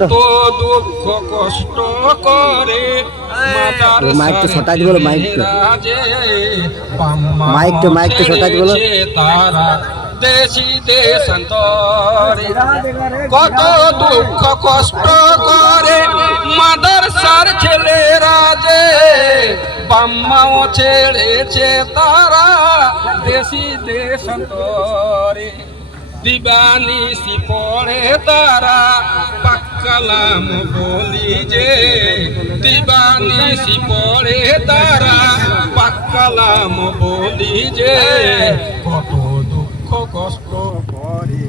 কত দুঃখ কষ্ট করে মাইক তো ছটাই বলো, মাইক তো ছটাই বলো। তারা দেশি দেশান্তরে কত দুঃখ কষ্ট করে মাদ্রাসার ছেলেরা যে বাম্মাও ছেড়েছে তারা দেশি দেশান্তরে দিবানিসি পড়ে তারা পাক্কালাম বলি যে দিবানিসি পড়ে তারা পাক্কালাম বলি যে কত দুঃখ কষ্ট করে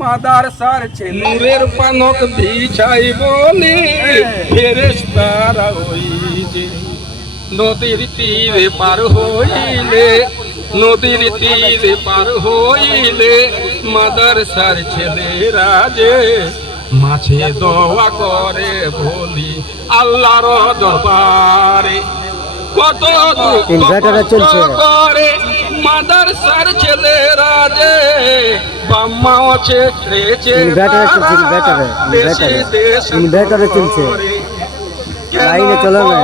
মাদ্রাসার ছেলের পানক বিছাই বলি ফেরেশতারা ওই যে নদীর তীরে পার হইলে নদীর তীরে পার হইলে মাদ্রাসার ছেলেরা যে মাছে দোয়া করে বলি আল্লাহর দরবারে কত দুঃখ করে মাদ্রাসার ছেলেরা যে বাম্মাও ছেড়েছে ইনভার্টারে চলছে, লাইনে চলে না।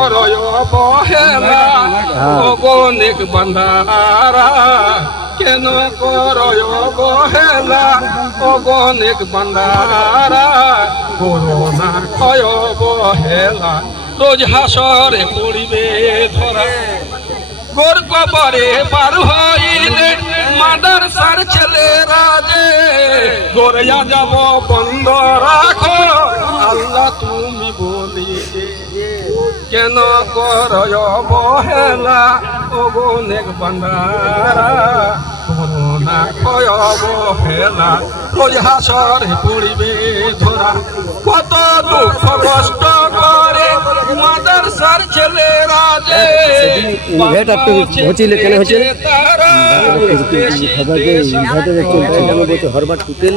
অগণিক বান্ধারা কেন করয় অবহেলা অগণিক বান্ধারা করোনা ক্ষয় অবহেলা রোজ হাসরে পড়িবে ধরা গোর কবরে পার হইলে মাদ্রাসার ছেলেরা যে গোরিয়া যাব বন্ধ রাখো আল্লাহ তুমি বলি কেন করয় অবহেলা অগণিক বান্দারা করোনা ক্ষয় অবহেলা রোজ হাসরে পড়িবে ধরা কত দুঃখ কষ্ট করে মাদ্রাসার ছেলেরা যে হরবার টুটেল